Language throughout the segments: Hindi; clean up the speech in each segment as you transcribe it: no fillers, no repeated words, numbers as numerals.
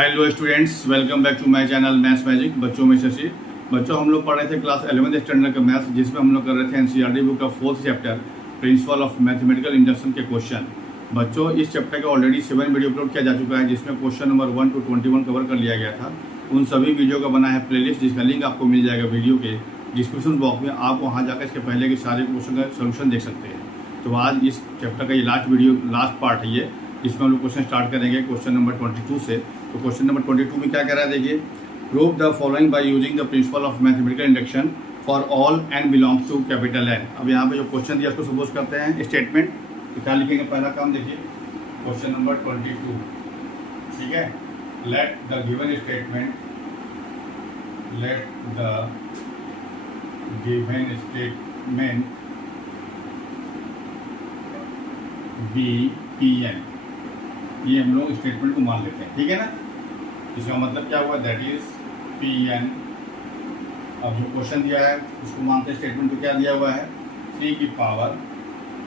Hello students, welcome back to my channel Maths Magic. बच्चों में शशि। बच्चों, हम लोग पढ़ रहे थे क्लास 11th स्टैंडर्ड का मैथ्स, जिसमें हम लोग कर रहे थे एनसीईआरटी बुक का 4th chapter principal of mathematical induction के क्वेश्चन। बच्चों, इस चैप्टर का ऑलरेडी 7 वीडियो अपलोड किया जा चुका है, जिसमें क्वेश्चन नंबर 1 to 21 कवर कर लिया गया था। उन सभी वीडियो का बना है प्लेलिस्ट, जिसका लिंक आपको मिल जाएगा वीडियो के डिस्क्रिप्शन बॉक्स में। आप वहाँ जाकर इसके पहले के सारे क्वेश्चन का सोल्यूशन देख सकते हैं। तो आज इस चैप्टर का ये लास्ट पार्ट है ये, जिसमें हम लोग क्वेश्चन स्टार्ट करेंगे क्वेश्चन नंबर 22 से। तो क्वेश्चन नंबर 22 में क्या कह रहा है, देखिए। Prove the following by using the principle of mathematical induction for all n belongs to capital n. अब यहाँ पे जो क्वेश्चन दिया उसको सपोज करते हैं स्टेटमेंट। तो क्या लिखेंगे, पहला काम देखिए, क्वेश्चन नंबर 22, ठीक है। Let the given statement be p n. ये हम लोग स्टेटमेंट को मान लेते हैं, ठीक है ना। इसका मतलब क्या हुआ, दैट इज पी एन। अब जो क्वेश्चन दिया है उसको मानते हैं स्टेटमेंट। तो क्या दिया हुआ है, 3 की power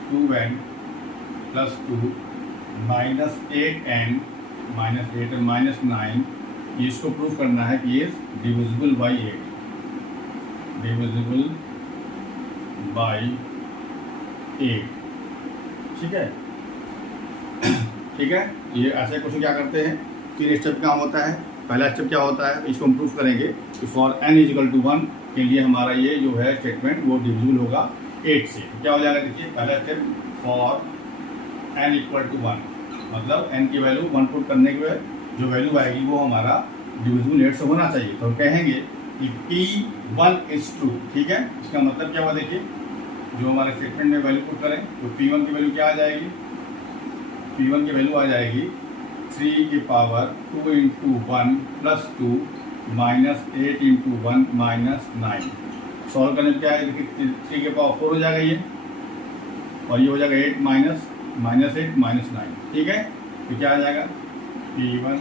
2n plus 2 minus 8n minus 8 और माइनस 9। इसको प्रूव करना है कि ये डिविजिबल बाई 8, डिविजिबल बाई 8, ठीक है। ठीक है, ये ऐसे क्वेश्चन क्या करते हैं, 3 स्टेप काम होता है। पहला स्टेप क्या होता है, इसको हम प्रूव करेंगे कि फॉर n इजिकल टू 1 के लिए हमारा ये जो है स्टेटमेंट वो डिविजिबल होगा 8 से। तो क्या हो जाएगा, देखिए पहला step, for n equal to 1, मतलब n की वैल्यू 1 पुट करने के जो वैल्यू आएगी वो हमारा डिविजिबल 8 से होना चाहिए। तो हम कहेंगे कि P1 is true, ठीक है। इसका मतलब क्या हुआ, देखिए जो हमारे स्टेटमेंट में वैल्यू पुट करें तो P1 की वैल्यू क्या आ जाएगी, P1 की वैल्यू आ जाएगी 3 की power 2 into 1 plus 2 minus 8 into 1 minus 9। Solve करने में क्या है, देखिए 3 की पावर 4 हो जाएगा ये, और ये हो जाएगा 8 माइनस 8 माइनस 9, ठीक है। तो क्या आ जाएगा, P1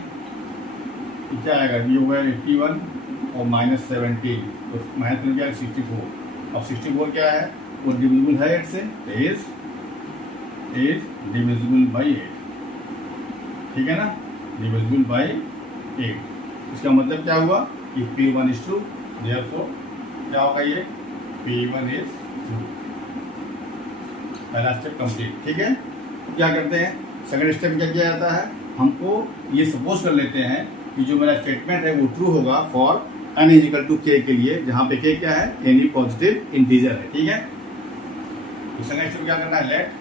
क्या आएगा, ये होगा 81 और माइनस 17, तो माइनस में क्या है 64। अब 64 क्या है, वो डिविजिबल है 8 से, इज डिविजिबल बाई 8, ठीक है ना, डिविजिबल बाई 8। इसका मतलब क्या हुआ कि P1 इज ट्रू, देयरफॉर क्या होगा ये, P1 इज ट्रू। पहला स्टेप कंप्लीट, ठीक है। क्या करते हैं, सेकंड स्टेप क्या किया जाता है, हमको ये सपोज कर लेते हैं कि जो मेरा स्टेटमेंट है वो ट्रू होगा for n is equal to k के लिए, जहां पे k क्या है, एनी पॉजिटिव इंटीजर है, ठीक है। तो सेकंड स्टेप क्या करना है, late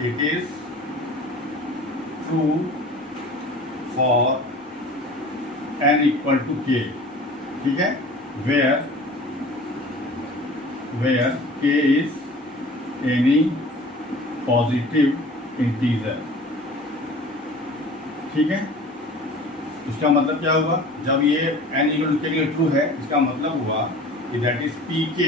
it is true for n equal to k, ठीक है, where k is any positive integer, ठीक है। इसका मतलब क्या हुआ, जब ये n equal to k के लिए ट्रू है, इसका मतलब हुआ कि दैट इज pk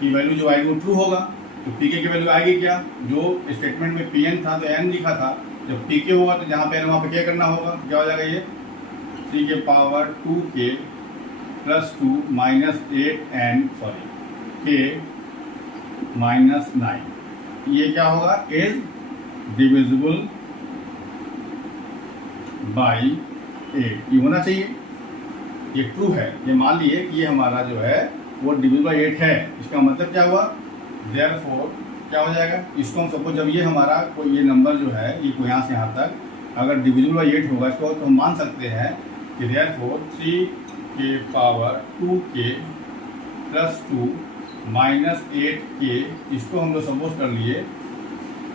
की वैल्यू जो आएगी वो ट्रू होगा। तो pk की वैल्यू आएगी क्या, जो स्टेटमेंट में pn था तो n लिखा था, जब pk होगा तो जहाँ पे n वहाँ पे k करना होगा। क्या हो जाएगा ये, 3 के power 2k plus 2 minus 8n sorry k minus 9। ये क्या होगा, इज डिविजिबल बाई 8, ये होना चाहिए, ये ट्रू है। ये मान लिए कि ये हमारा जो है वो डिविजिबल बाई 8 है। इसका मतलब क्या हुआ, देयरफॉर क्या हो जाएगा, इसको हम सपोज जब ये हमारा कोई ये नंबर जो है ये कोई यहाँ से यहाँ तक अगर डिविजिबल बाई 8 होगा, इसको तो हम मान सकते हैं कि देयरफॉर 3 के power 2k plus 2 minus 8k, इसको हम लोग सपोज कर लिए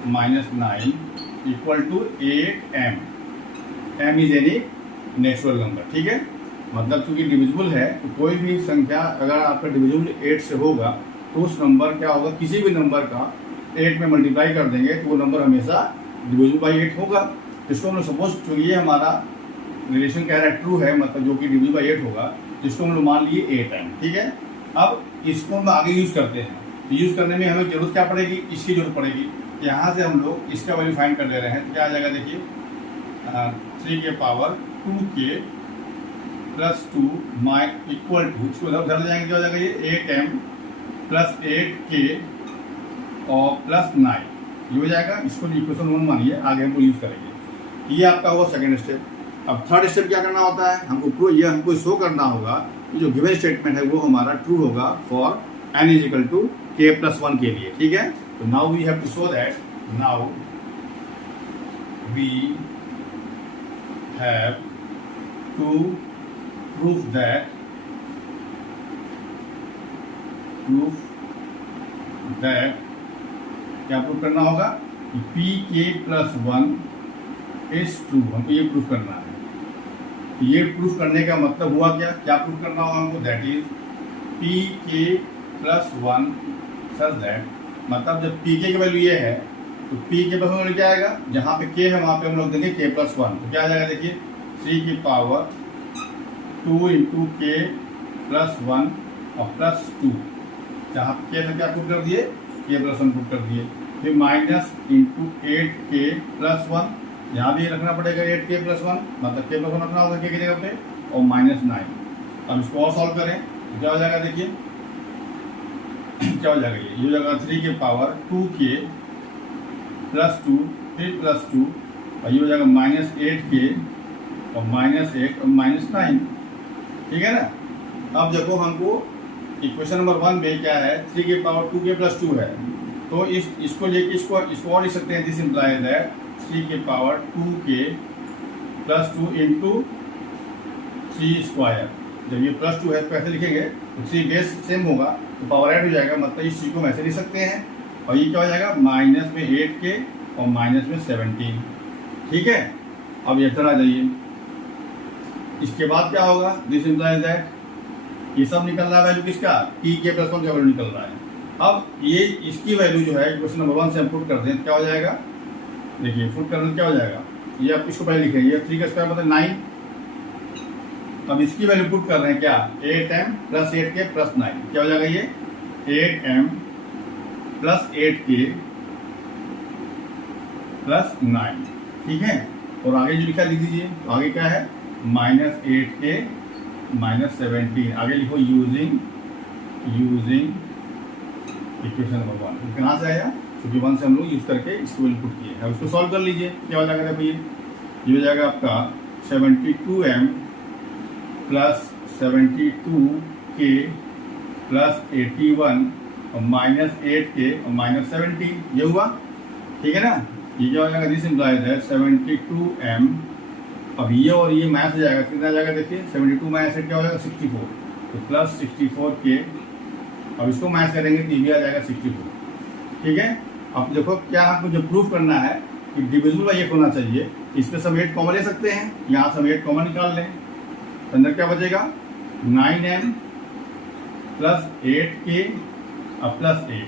minus 9 equal to 8m। m is any natural number, ठीक है। मतलब चूंकि डिविजिबल है तो कोई भी संख्या अगर आपका डिविजिबल 8 से होगा तो उस नंबर क्या होगा, किसी भी नंबर का 8 में मल्टीप्लाई कर देंगे तो वो नंबर हमेशा डिविजिबल बाई 8 होगा। इसको हम लोग सपोज, चूंकि ये हमारा रिलेशन कह रहा है ट्रू है, मतलब जो कि डिविजिबल बाई 8 होगा, जिसको हम लोग मान लिए 8m, ठीक है। अब इसको हम आगे यूज करते हैं, तो यूज करने में हमें जरूरत क्या पड़ेगी, इसकी जरूरत पड़ेगी। यहाँ से हम लोग इसका वैल्यू फाइंड कर ले रहे हैं, तो क्या आ जाएगा, देखिए 3 के power 2k plus 2 equal to, इसको उधर जाएंगे, क्या हो जाएगा ये 8m प्लस 8k और प्लस 9, ये हो जाएगा। इसको इक्वेशन 1 मानिए, आगे हमको यूज करेंगे। ये आपका हुआ सेकंड स्टेप। अब थर्ड स्टेप क्या करना होता है, हमको शो करना होगा कि जो गिवन स्टेटमेंट है वो हमारा ट्रू होगा for n is equal to k+1 के लिए, ठीक है। तो now we have to show that, now we have to proof that क्या प्रूफ करना होगा कि pk+1 इज ट्रू, हमको ये प्रूफ करना है। तो ये प्रूफ करने का मतलब हुआ क्या प्रूफ करना होगा हमको, that is pk+1 such that, मतलब जब pk की वैल्यू ये है तो pk+1 क्या आएगा, जहाँ पे k है वहाँ पे हम लोग देंगे k+1, तो क्या आ जाएगा देखिए 3 की पावर 2 इंटू k+1 और +2, जहाँ पे k से क्या प्रूफ कर दिए, k+1 प्रूफ कर दिए। फिर माइनस इंटू 8k+1, यहाँ भी रखना पड़ेगा 8k+1, मतलब k+1 रखना होगा k की जगह पे, और -9। अब इसको और सॉल्व करें तो क्या हो जाएगा देखिए, क्या हो जाएगा, ये हो जाएगा 3 की पावर 2k+2 फिर +2, और ये हो जाएगा -8k और -8 और -9, ठीक है ना। अब देखो हमको इक्वेशन नंबर 1 में क्या है, 3 की पावर 2k+2 है, तो इसको लेके इसको और लिख सकते हैं, दिस इम्प्लाइज दैट 3 की पावर 2k+2 इंटू 3 स्क्वायर। जब ये +2 है तो कैसे लिखेंगे, तो 3 बेस सेम होगा तो पावर ऐड हो जाएगा, मतलब इस चीज को हम ऐसे लिख सकते हैं, और ये क्या हो जाएगा माइनस में 8k और माइनस में 17, ठीक है। अब ये तरह आ जाइए, इसके बाद क्या होगा, दिस इम्प्लाइज दैट ये सब निकल रहा है वैल्यू किसका, pk+1 का वैल्यू निकल रहा है। अब ये इसकी वैल्यू जो है क्वेश्चन नंबर 1 से हम पुट कर दें तो क्या हो जाएगा, देखिए पुट करने क्या हो जाएगा, ये आप इसको पहले लिखें, ये 3 का स्क्वायर मतलब 9। अब इसकी वैल्यू पुट कर रहे हैं क्या, 8m + 8k + 9, क्या हो जाएगा ये 8m + 8k + 9, ठीक है। और आगे जो लिखा लिख दीजिए, तो आगे क्या है -8k -17, आगे लिखो यूजिंग इक्वेशन नंबर 1, कहाँ से आया, क्योंकि 1 से हम लोग यूज करके इसको इनपुट किए। अब इसको सॉल्व कर लीजिए, क्या हो जाएगा देखो, ये हो जाएगा आपका 72m + 72k + 81 और -8k और -17, ये हुआ, ठीक है ना। ये क्या हो जाएगा, दिस इम्प्लाइज है 72m, अब ये और ये मैच हो जाएगा, कितना आ जाएगा देखिए 72 माइनस 8 क्या हो जाएगा 64, तो +64k, अब इसको मैच करेंगे तो ये आ जाएगा 64, ठीक है। अब देखो क्या हमको जो प्रूफ करना है कि डिविजिबल बाई 8 होना चाहिए, इसमें सब 8 कॉमन ले सकते हैं, यहाँ से हम 8 कॉमन निकाल लें तो अंदर क्या बचेगा 9m + 8k और +8,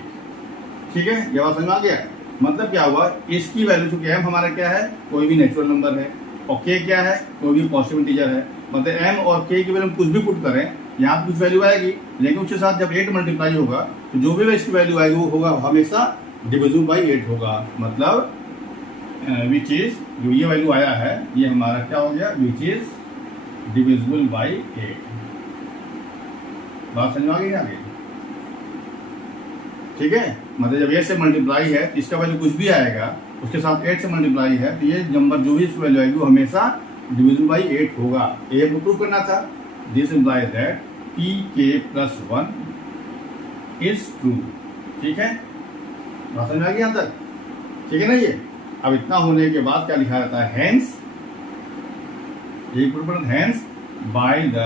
ठीक है। ये बात समझ आ गया, मतलब क्या हुआ, इसकी वैल्यू चूंकि m हमारा क्या है, कोई भी नेचुरल नंबर है, और k क्या है, कोई भी पॉजिटिव इंटीजर है, मतलब m और k की वैल्यू कुछ भी पुट करें, यहाँ पे कुछ वैल्यू आएगी, लेकिन उसके साथ जब 8 मल्टीप्लाई होगा तो जो भी इसकी वैल्यू आएगी वो होगा हमेशा डिविजिबल बाई 8 होगा, मतलब विच इज जो ये वैल्यू आया है ये हमारा क्या हो गया, विच इज डिविजिबल बाई 8। बात समझ आ गई आगे, ठीक है। मतलब जब 8 से मल्टीप्लाई है तो इसका वैल्यू कुछ भी आएगा, उसके साथ 8 से मल्टीप्लाई है तो ये नंबर जो भी इसकी वैल्यू आएगी वो हमेशा डिविजिबल बाई 8 होगा। ये हमको प्रूव करना था, this implies that pk+1 is true, ठीक है। बात समझ आ गई यहाँ तक, ठीक है ना। ये अब इतना होने के बाद क्या लिखा जाता है, hence hence by the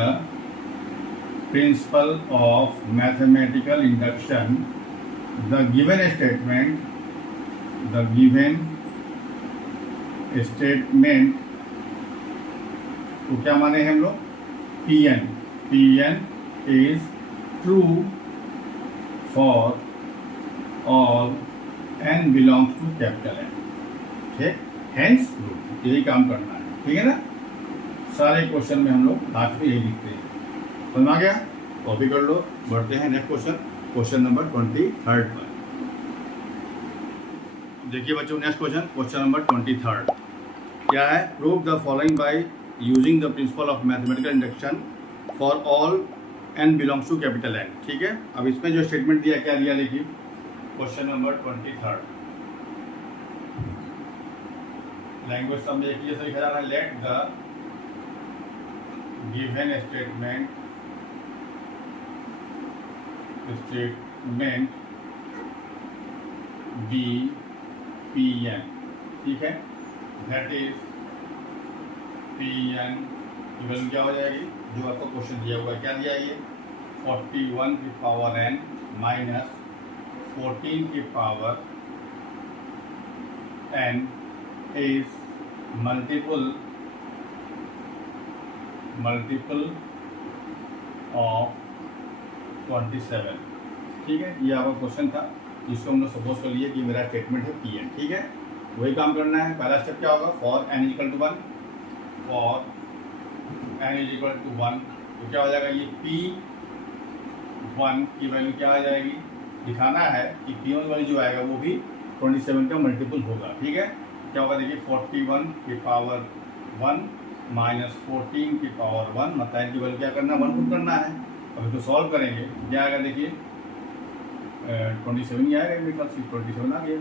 principle of mathematical induction the given statement को क्या माने हैं हम लोग, Pn is true for all n belongs to capital N, ठीक, hence true, यही काम करना है, ठीक है ना। सारे क्वेश्चन में हम लोग लास्ट में यही लिखते हैं, समझ आ गया। कॉपी कर लो, बढ़ते हैं नेक्स्ट क्वेश्चन नंबर 23 पर। देखिए बच्चों नेक्स्ट क्वेश्चन नंबर 23 क्या है, prove the following by using the principle of mathematical induction for all n belongs to capital N, ठीक है। अब इसमें जो स्टेटमेंट दिया क्या दिया, देखिए क्वेश्चन नंबर 23 लैंग्वेज सब में एक जैसा लिखा जा रहा है, let the given statement be p n, ठीक है, दैट इज पी एन की वैल्यू क्या हो जाएगी, जो आपको क्वेश्चन दिया हुआ है क्या दिया है ये 41 की पावर n माइनस 14 की power n is multiple of 27, ठीक है। ये आपका क्वेश्चन था जिसको हमने सपोज कर लिया कि मेरा स्टेटमेंट है पी एन, ठीक है। वही काम करना है। पहला स्टेप क्या होगा, for n equal to 1, for n equal to 1 तो क्या हो जाएगा, ये P1 की वैल्यू क्या आ जाएगी, दिखाना है कि P1 वाली जो आएगा वो भी 27 का मल्टीपल होगा, ठीक है। क्या होगा देखिए 41 की पावर 1 माइनस 14 की पावर 1, मतलब इनकी वैल्यू क्या करना है, 1 पुट करना है। अब इसको सॉल्व करेंगे, क्या आएगा देखिए 27 ही आएगा, मेरे ख्याल से 27 आ गया।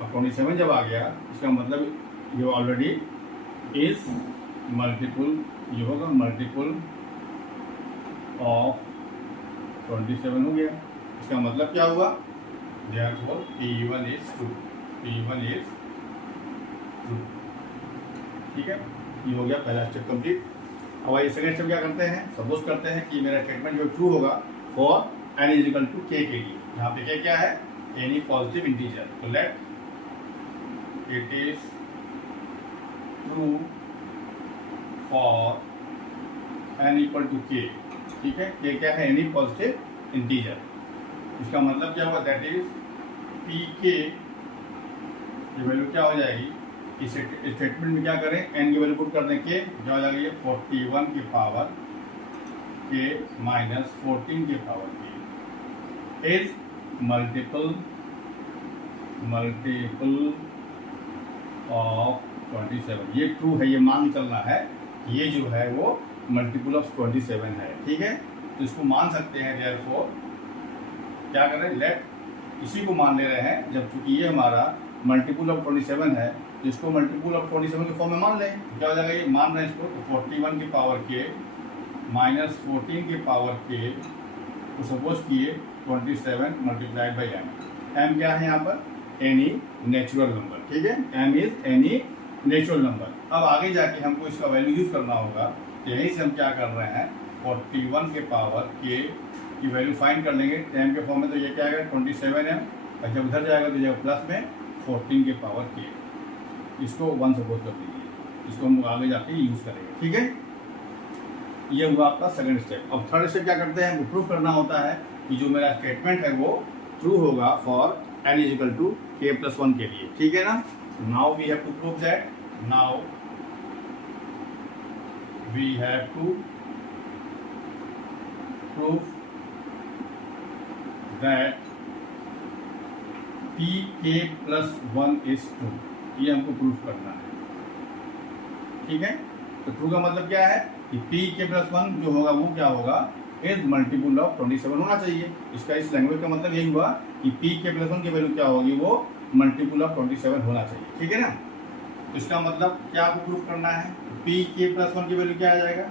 अब 27 जब आ गया इसका मतलब ये ऑलरेडी इज मल्टीपल, ये होगा मल्टीपल ऑफ 27 हो गया। इसका मतलब क्या हुआ, therefore P1 is true, P1 is true, ठीक है। ये हो गया पहला स्टेप कंप्लीट। अब आइए सेकंड स्टेप क्या करते हैं, सपोज करते हैं कि मेरा स्टेटमेंट जो ट्रू होगा for n is equal to k के लिए। यहाँ पे k क्या है, एनी पॉजिटिव इंटीजर, तो let it is true for n equal to k, ठीक है। k क्या है, एनी पॉजिटिव इंटीजर। इसका मतलब क्या हुआ, दैट इज पी के की वैल्यू क्या हो जाएगी, इस स्टेटमेंट में क्या करें, n की वैल्यू पुट कर दें के, क्या हो जाएगा ये 41 की पावर के माइनस 14 की पावर के इज मल्टीपल ऑफ 27। ये ट्रू है, ये मान चलना है, ये जो है वो मल्टीपल ऑफ 27 है, ठीक है। तो इसको मान सकते हैं, देयरफॉर क्या करें, लेट इसी को मान ले रहे हैं, जब चूंकि ये हमारा मल्टीपल ऑफ 27 है तो इसको मल्टीपल ऑफ 27 के फॉर्म में मान लें। क्या हो जाएगा, ये मान रहे हैं इसको, तो 41 की पावर के माइनस 14 की पावर के तो सपोज किए 27 मल्टीप्लाइड बाई m। m क्या है यहाँ पर, एनी नेचुरल नंबर, ठीक है, m is any natural number. अब आगे जाके हमको इसका वैल्यू यूज करना होगा, तो यहीं से हम क्या कर रहे हैं, 41 के पावर के की वैल्यू फाइंड कर लेंगे m के फॉर्म में, तो ये क्या आएगा 27m, और जब उधर जाएगा तो जाएगा प्लस में 14 के पावर के, इसको 1 सपोज कर दीजिए, इसको हम आगे जाके यूज करेंगे, ठीक है। ये हुआ आपका सेकंड स्टेप। अब थर्ड स्टेप क्या करते हैं, वो प्रूफ करना होता है कि जो मेरा स्टेटमेंट है वो ट्रू होगा for n is equal to k plus 1 के लिए, ठीक है ना। Now we have to prove that, now we have to proof that pk plus 1 is true. ये हमको प्रूफ करना है, ठीक है। तो ट्रू का मतलब क्या है कि pk प्लस 1 जो होगा वो क्या होगा, इज मल्टीपल ऑफ 27 होना चाहिए। इसका इस लैंग्वेज का मतलब यही हुआ कि pk प्लस 1 की वैल्यू क्या होगी, वो मल्टीपल ऑफ 27 होना चाहिए, ठीक है ना। तो इसका मतलब क्या आपको प्रूफ करना है, pk प्लस 1 की वैल्यू क्या आ जाएगा,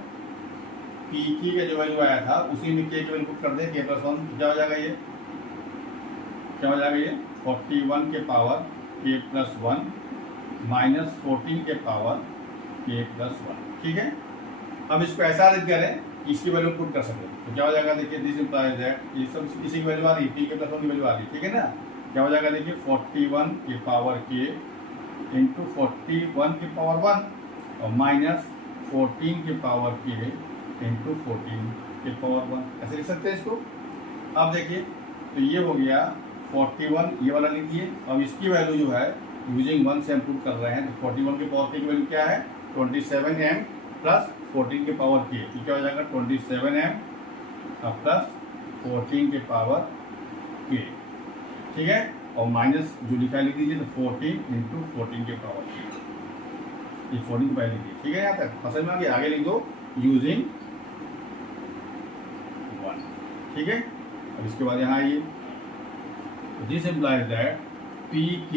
pk का जो वैल्यू आया था उसी में k की वैल्यू पुट कर दें, k प्लस 1 क्या हो जाएगा, ये क्या हो जाएगा, ये 41 के पावर k प्लस 1 माइनस 14 के पावर k प्लस 1, ठीक है। अब इसको ऐसा लिख करें कि इसकी वैल्यू पुट कर सकें, तो क्या हो जाएगा देखिए, दिस इंप्लाइज दैट ये सब इसी की वैल्यू आ रही है, p के प्लस 1 की वैल्यू आ रही है, ठीक है ना। क्या हो जाएगा देखिए 41 की पावर k इंटू 41 की पावर 1 और माइनस 14 की पावर k इंटू 14 की पावर 1, ऐसे लिख सकते हैं इसको। अब देखिए तो ये हो गया 41, ये वाला लिखिए। अब इसकी वैल्यू जो है यूजिंग 1 से हम पुट कर रहे हैं, तो 41 के पावर k की वैल्यू क्या है, 27m प्लस 14 के पावर k, क्या हो जाएगा 27m प्लस 14 के पावर k, ठीक है। और माइनस जो लिखा लिख दीजिए, तो 14 इंटू 14 के पावर k, ये 14 की वैल्यू लीजिए, ठीक है। यहाँ तक समझ में आ गया, आगे लिख दो यूजिंग 1, ठीक है। अब इसके बाद यहाँ आइए, this implies that pk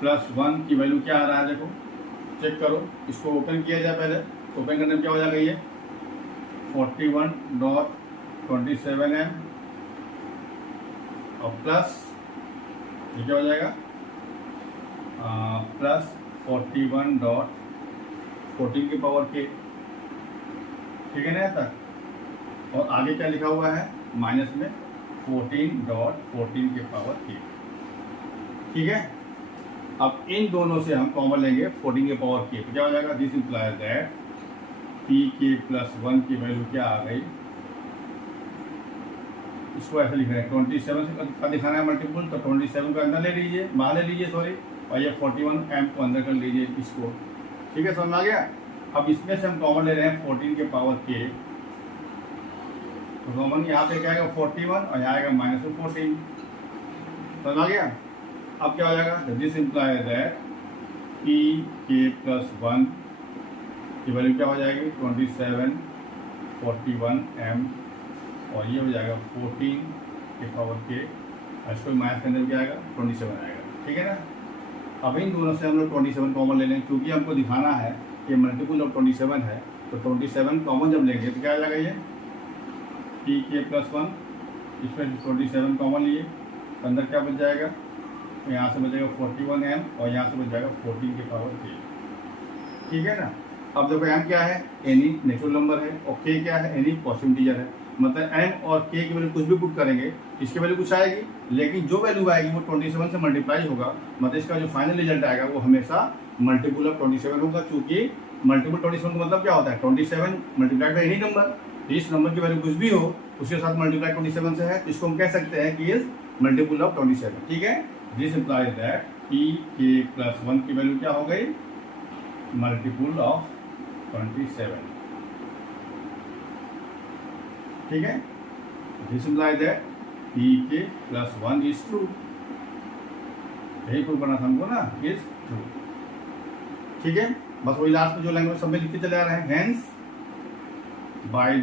plus 1 की वैल्यू क्या आ रहा है, देखो चेक करो, इसको ओपन किया जाए पहले, तो ओपन करने में क्या हो जाएगा ये 41.27 m और प्लस ये क्या हो जाएगा प्लस 41.14 की पावर के, ठीक है ना यहाँ तक। और आगे क्या लिखा हुआ है माइनस में 14.14 के पावर के, ठीक है। अब इन दोनों से हम कॉमन लेंगे 14 के पावर के, तो क्या हो जाएगा दिस इंप्लाइज दैट पी के प्लस 1 की वैल्यू क्या आ गई, इसको ऐसे लिख रहे हैं 27 का दिखाना है मल्टीपल, तो 27 को अंदर ले लीजिए, बाहर ले लीजिए सॉरी, और ये 41 m को अंदर कर लीजिए इसको, ठीक है, समझ आ गया। अब इसमें से हम कॉमन ले रहे हैं 14 के पावर के, तो कॉमन यहाँ पे क्या आएगा 41 और यहाँ आएगा -14, समझ आ गया। अब क्या हो जाएगा दिस इंप्लाइज दैट पी के प्लस 1 की वैल्यू क्या हो जाएगी 27 41 m और ये हो जाएगा 14 के पावर के, इसको माइनस के अंदर क्या आएगा 27 आएगा, ठीक है ना। अब इन दोनों से हम लोग 27 कॉमन ले लेंगे, क्योंकि हमको दिखाना है कि मल्टीपल ऑफ 27 है, तो 27 कॉमन जब लेंगे तो क्या आ जाएगा ये पी के प्लस 1, इसमें 27 कॉमन लिए, अंदर क्या बच जाएगा, यहाँ से बचेगा 41 m और यहाँ से बच जाएगा 14 के पावर के, ठीक है ना। अब देखो m क्या है एनी नेचुरल नंबर है और k क्या है एनी पॉजिटिव इंटीजर है, मतलब m और k की वैल्यू कुछ भी पुट करेंगे इसकी वैल्यू कुछ आएगी, लेकिन जो वैल्यू आएगी वो 27 से मल्टीप्लाई होगा, मतलब इसका जो फाइनल रिजल्ट आएगा वो हमेशा मल्टीपल ऑफ 27 होगा, क्योंकि मल्टीपल 27 का मतलब क्या होता है 27 मल्टीप्लाइड बाई एनी नंबर, तो इस नंबर की वैल्यू कुछ भी हो उसके साथ मल्टीप्लाई 27 से है, तो इसको हम कह सकते हैं कि इज मल्टीपल ऑफ 27, ठीक है। दिस इंप्लाइज दैट पी के प्लस 1 की वैल्यू क्या हो गई मल्टीपल ऑफ 27, ठीक है। दिस इंप्लाइज दैट पी के प्लस 1 इज ट्रू, यही प्रूव करना था हमको ना, इज ट्रू, ठीक है। बस वही लास्ट में जो लैंग्वेज सब में लिखते चले आ रहे हैं, hence by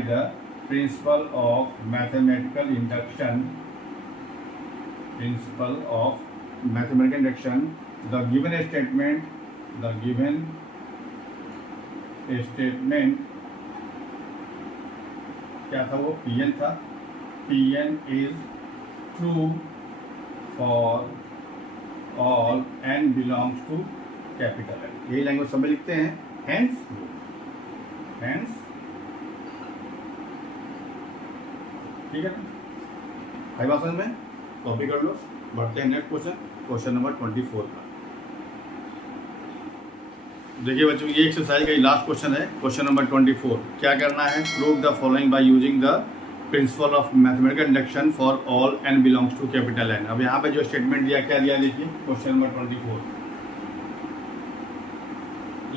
the principle of mathematical induction the given statement क्या था वो Pn था, Pn is true for all n belongs to capital N, यही लैंग्वेज सब में लिखते हैं, हेंस ठीक है। हाई बात समझ में, कॉपी कर लो, बढ़ते हैं नेक्स्ट क्वेश्चन नंबर 24 का। देखिए बच्चों ये एक्सरसाइज का लास्ट क्वेश्चन है, क्वेश्चन नंबर 24। क्या करना है, prove the following by using the principle of mathematical induction for all n belongs to capital N। अब यहाँ पे जो स्टेटमेंट दिया क्या दिया देखिए question number 24,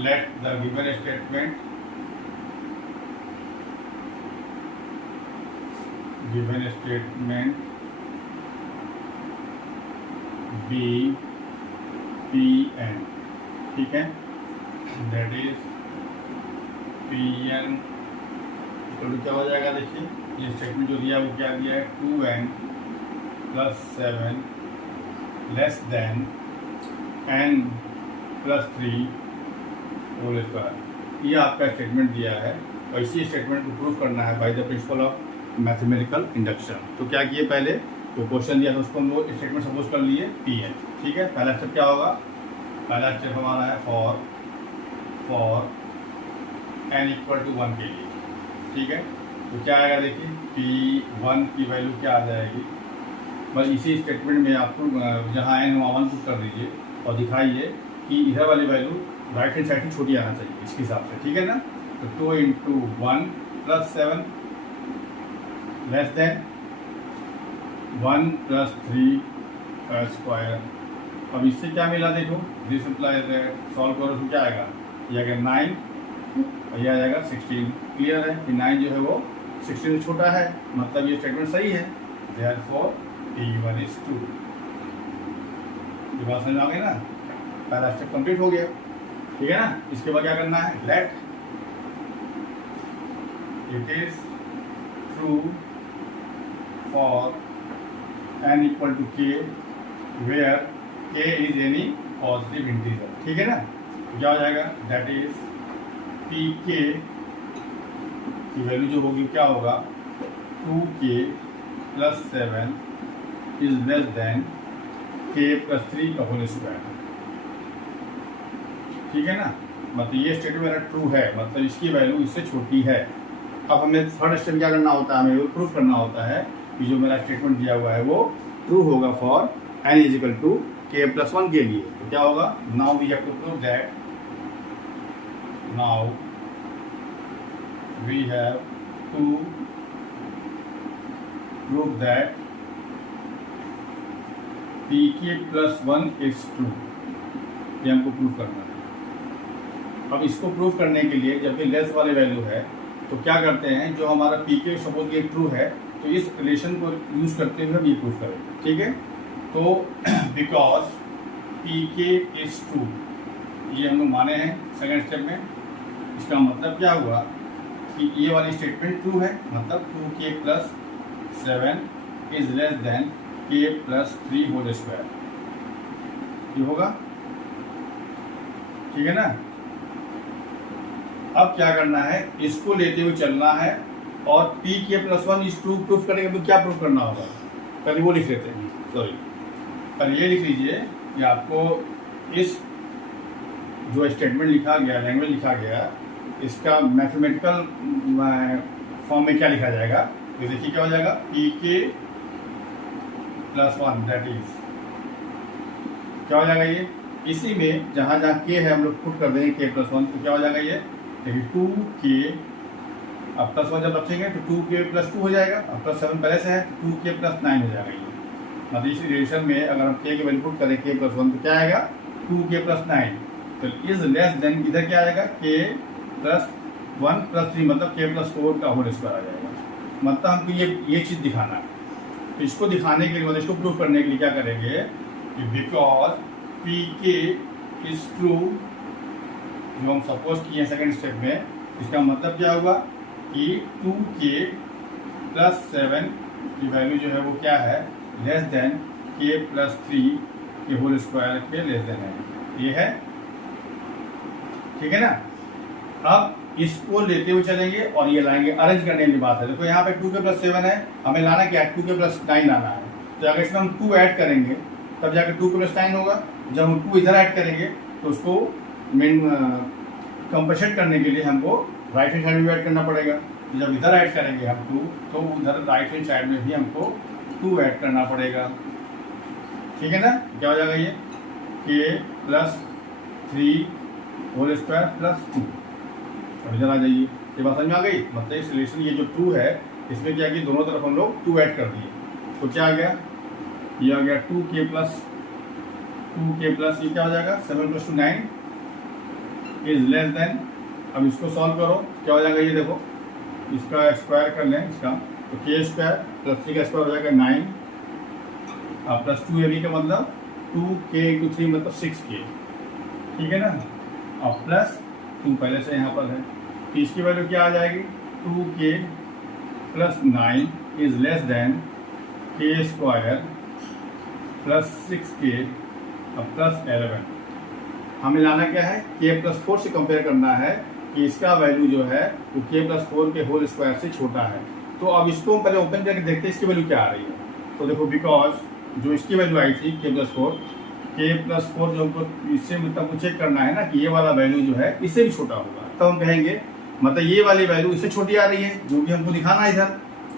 let the given statement be Pn, ठीक है, दैट इज Pn तो क्या हो जाएगा देखिए, ये स्टेटमेंट जो दिया वो क्या दिया है 2n + 7 less than n + 3 whole square, ये आपका स्टेटमेंट दिया है और इसी स्टेटमेंट को प्रूव करना है bye the principle of mathematical induction. तो क्या किए पहले, तो क्वेश्चन दिया था उसको हम लोग स्टेटमेंट सपोज कर लिए Pn, ठीक है। पहला स्टेप क्या होगा, पहला स्टेप हमारा है फॉर n = 1 के लिए, ठीक है। तो क्या आएगा देखिए P1 की वैल्यू क्या आ जाएगी, बस इसी स्टेटमेंट में आपको जहाँ n वहाँ 1 पुट कर दीजिए और दिखाइए कि इधर वाली वैल्यू राइट हैंड साइड की छोटी आना चाहिए इसके हिसाब से, ठीक है ना। तो 2 × 1 + 7 लेस देन 1 + 3 का स्क्वायर। अब इससे क्या मिला देखो, दिस इंप्लाइज दैट सॉल्व करो तो क्या आएगा, ये आएगा 9 और ये आ जाएगा 16। क्लियर है कि 9 जो है वो 16 से छोटा है, मतलब ये स्टेटमेंट सही है, देयरफॉर P1 is 2। ये बात समझ आ गई ना, पहला स्टेप कंप्लीट हो गया, ठीक है ना। इसके बाद क्या करना है, let it is true for n = k where k is any positive integer, ठीक है ना। क्या हो जाएगा, दैट इज पी के की वैल्यू जो होगी क्या होगा, 2k plus 7 is less than k plus 3 का होल स्क्वायर। ठीक है ना, मतलब ये स्टेटमेंट मेरा ट्रू है, मतलब इसकी वैल्यू इससे छोटी है। अब हमें थर्ड स्टेप क्या करना होता है, हमें वो प्रूफ करना होता है कि जो मेरा स्टेटमेंट दिया हुआ है वो ट्रू होगा for n is equal to k plus 1 के लिए। तो क्या होगा, now we have to prove that, now we have to prove that pk plus 1 is true. ये हमको प्रूव करना है। अब इसको प्रूव करने के लिए जब भी लेस वाले वैल्यू है तो क्या करते हैं, जो हमारा pk सपोज ये ट्रू है तो इस रिलेशन को यूज करते हुए हम ये प्रूव करेंगे। ठीक है, तो बिकॉज pk इज ट्रू, ये हम लोग माने हैं सेकेंड स्टेप में। इसका मतलब क्या हुआ कि ये वाली स्टेटमेंट ट्रू है, मतलब 2k plus 7 is less than k plus 3 whole square, ये होगा। ठीक है ना, अब क्या करना है, इसको लेते हुए चलना है और pk plus 1 is true proof करेंगे तो क्या प्रूफ करना होगा, पहले वो लिख लेते हैं, सॉरी पहले ये लिख लीजिए कि आपको इस जो स्टेटमेंट लिखा गया, लैंग्वेज लिखा गया, इसका मैथमेटिकल फॉर्म में क्या लिखा जाएगा। तो देखिए क्या हो जाएगा, pk प्लस 1 दैट इज क्या हो जाएगा, ये इसी में जहाँ जहाँ k है हम लोग पुट कर देंगे k प्लस 1, तो क्या हो जाएगा ये, देखिए 2k, अब प्लस 1 जब रखेंगे तो 2k प्लस 2 हो जाएगा, अब प्लस 7 पहले से है 2k प्लस 9 हो जाएगा। ये मतलब इस रिलेशन में अगर हम k की वैल्यू पुट करें k प्लस 1 तो क्या आएगा, 2k प्लस 9, तो इज लेस देन इधर क्या आएगा, k प्लस 1 प्लस 3 मतलब k प्लस 4 का होल स्क्वायर आ जाएगा। मतलब हमको ये चीज़ दिखाना है। तो इसको दिखाने के लिए, मतलब इसको प्रूव करने के लिए क्या करेंगे कि बिकॉज pk इज ट्रू, जो हम सपोज किए हैं सेकेंड स्टेप में, इसका मतलब क्या हुआ कि 2k प्लस 7 की वैल्यू जो है वो क्या है, लेस देन k प्लस 3 के होल स्क्वायर के लेस देन है, ये है। ठीक है ना, अब इसको लेते हुए चलेंगे और ये लाएंगे, अरेंज करने की बात है। देखो यहाँ पे 2k प्लस 7 है, हमें लाना क्या है, 2k प्लस 9 लाना है। तो अगर इसमें हम 2 ऐड करेंगे तब जाकर 2k प्लस 9 होगा। जब हम 2 इधर ऐड करेंगे तो उसको मेन कंपनसेट करने के लिए हमको राइट हैंड साइड में ऐड करना पड़ेगा। तो जब इधर ऐड करेंगे हम 2, तो उधर राइट हैंड साइड में भी हमको 2 ऐड करना पड़ेगा। ठीक है ना, क्या हो जाएगा ये, k plus 3 whole square plus 2। अब इधर आ जाइए, ये बात समझ में आ गई। मतलब इस रिलेशन ये जो ट्रू है इसमें क्या कि दोनों तरफ हम लोग 2 ऐड कर दिए, तो क्या आ गया, ये आ गया 2k प्लस ये क्या हो जाएगा, 7 प्लस 2 9 इज लेस देन। अब इसको सॉल्व करो, क्या हो जाएगा, ये देखो इसका स्क्वायर कर लें इसका, तो k स्क्वायर प्लस 3 का स्क्वायर हो जाएगा 9 और प्लस 2ab का मतलब 2k इंटू 3 मतलब 6k। ठीक है ना, और प्लस 2 पहले से यहाँ पर है, तो इसकी वैल्यू क्या आ जाएगी, 2k plus 9 is less than k square plus 6k और प्लस 11। हमें लाना क्या है, k प्लस 4 से कंपेयर करना है कि इसका वैल्यू जो है वो k प्लस 4 के होल स्क्वायर से छोटा है। तो अब इसको पहले ओपन करके देखते हैं इसकी वैल्यू क्या आ रही है। तो देखो बिकॉज जो इसकी वैल्यू आई थी k प्लस 4 जो हमको इससे मतलब चेक करना है ना कि ये वाला वैल्यू जो है इससे भी छोटा होगा, तो हम कहेंगे मतलब ये वाली वैल्यू इससे छोटी आ रही है, जो कि हमको दिखाना है इधर।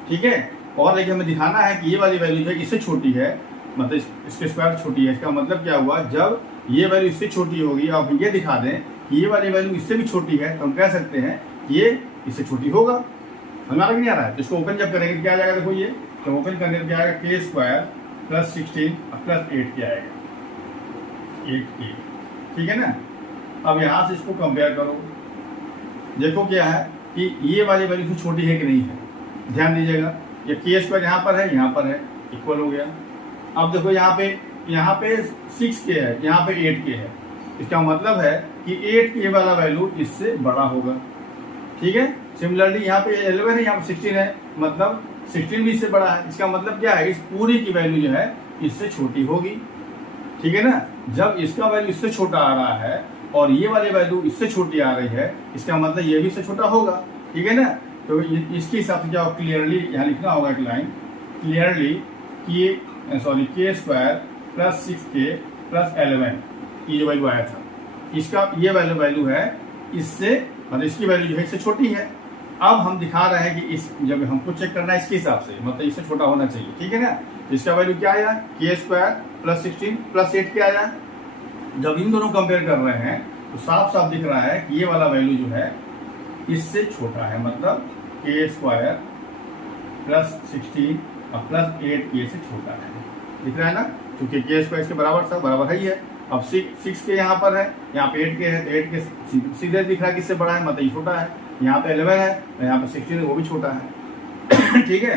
ठीक है, और लेकिन हमें दिखाना है कि ये वाली वैल्यू जो है इससे छोटी है, मतलब इसके स्क्वायर छोटी है। इसका मतलब क्या हुआ, जब ये वैल्यू इससे छोटी होगी, आप ये दिखा दें कि ये वाली वैल्यू इससे भी छोटी है, तो हम कह सकते हैं ये इससे छोटी होगा। हमारा नहीं आ रहा है, तो इसको ओपन जब करेंगे क्या आ जाएगा, देखो ये तो ओपन करने क्या आएगा, k square plus 16 plus 8k आएगा, 8k। ठीक है ना, अब यहाँ से इसको कंपेयर करो, देखो क्या है कि ये वाली वैल्यू से छोटी है कि नहीं है। ध्यान दीजिएगा, ये k स्क्वायर यहाँ पर है, इक्वल हो गया। अब देखो यहाँ पे 6k है, यहाँ पे 8k है, इसका मतलब है कि 8k वाला वैल्यू इससे बड़ा होगा। ठीक है, सिमिलरली यहाँ पे 11 है, यहाँ पे 16 है, मतलब 16 भी इससे बड़ा है। इसका मतलब क्या है, इस पूरी की वैल्यू जो है इससे छोटी होगी। ठीक है ना, जब इसका वैल्यू इससे छोटा आ रहा है और ये वाली वैल्यू इससे छोटी आ रही है, इसका मतलब ये भी इससे छोटा होगा, ठीक है ना। तो इसके हिसाब से क्या क्लियरली यहाँ लिखना होगा एक लाइन, क्लियरली के स्क्वायर प्लस 6k प्लस 11, ये जो वैल्यू आया था, इसका ये वैल्यू है इससे, मतलब इसकी वैल्यू जो है इससे छोटी है। अब हम दिखा रहे हैं कि इस जब हमको चेक करना है इसके हिसाब से, मतलब इससे छोटा होना चाहिए, ठीक है ना। इसका वैल्यू क्या आया, के स्क्वायर प्लस 16 प्लस 8 क्या आया। जब इन दोनों कंपेयर कर रहे हैं तो साफ साफ दिख रहा है कि ये वाला वैल्यू जो है इससे छोटा है, मतलब के स्क्वायर प्लस 16 और प्लस 8 से छोटा है, दिख रहा है ना, क्योंकि के स्क्वायर इसके बराबर था, बराबर है ही है। अब 6 के यहाँ पर है, यहाँ पे 8 के है, तो 8 के सीधे दिख रहा है किससे बड़ा है, मतलब ये छोटा है। यहाँ पे 11 है, तो यहाँ पे 16 है, वो भी छोटा है ठीक है।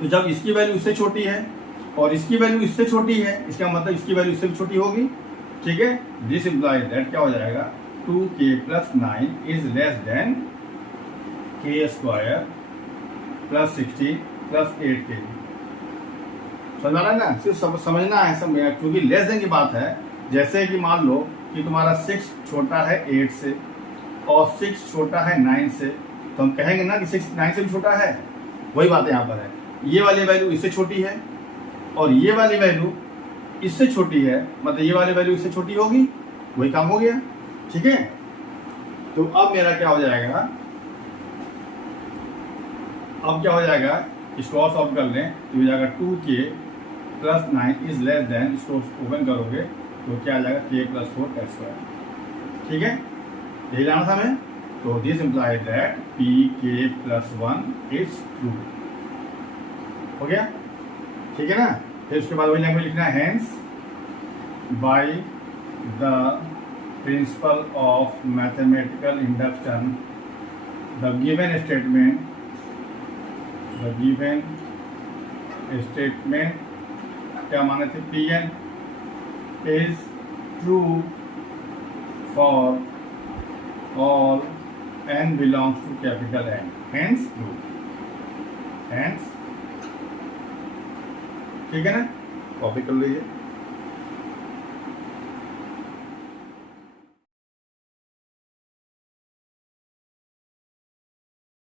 तो जब इसकी वैल्यू इससे छोटी है और इसकी वैल्यू इससे छोटी है, इसका मतलब इसकी वैल्यू इससे भी छोटी होगी, ठीक है। दिस इम्प्लाइज दैट क्या हो जाएगा, 2k plus 9 is less then के स्क्वायर प्लस 16 प्लस 8k। समझ रहा है ना, सिर्फ समझना है सब, क्योंकि लेस देन की बात है। जैसे कि मान लो कि तुम्हारा 6 छोटा है 8 से और 6 छोटा है 9 से, तो हम कहेंगे ना कि 6 9 से भी छोटा है। वही बात यहाँ पर है, ये वाली वैल्यू इससे छोटी है और ये वाली वैल्यू इससे छोटी है, मतलब ये वाली वैल्यू इससे छोटी होगी, वही काम हो गया, ठीक है। तो अब मेरा क्या हो जाएगा, अब क्या हो जाएगा, इसको और सॉल्व कर लें तो हो जाएगा 2k plus 9 is less then, इसको ओपन करोगे तो क्या आ जाएगा, k प्लस 4 का स्क्वायर, ठीक है, यही लाना था मैं। तो this implies that pk plus 1 is true, हो गया, ठीक है ना। फिर उसके बाद वही लैंग्वेज लिखना है, hence by the principle of mathematical induction the given statement क्या माने थे, Pn is true for all n belongs to capital N, hence true, hence, ठीक है ना, कॉपी कर लीजिए।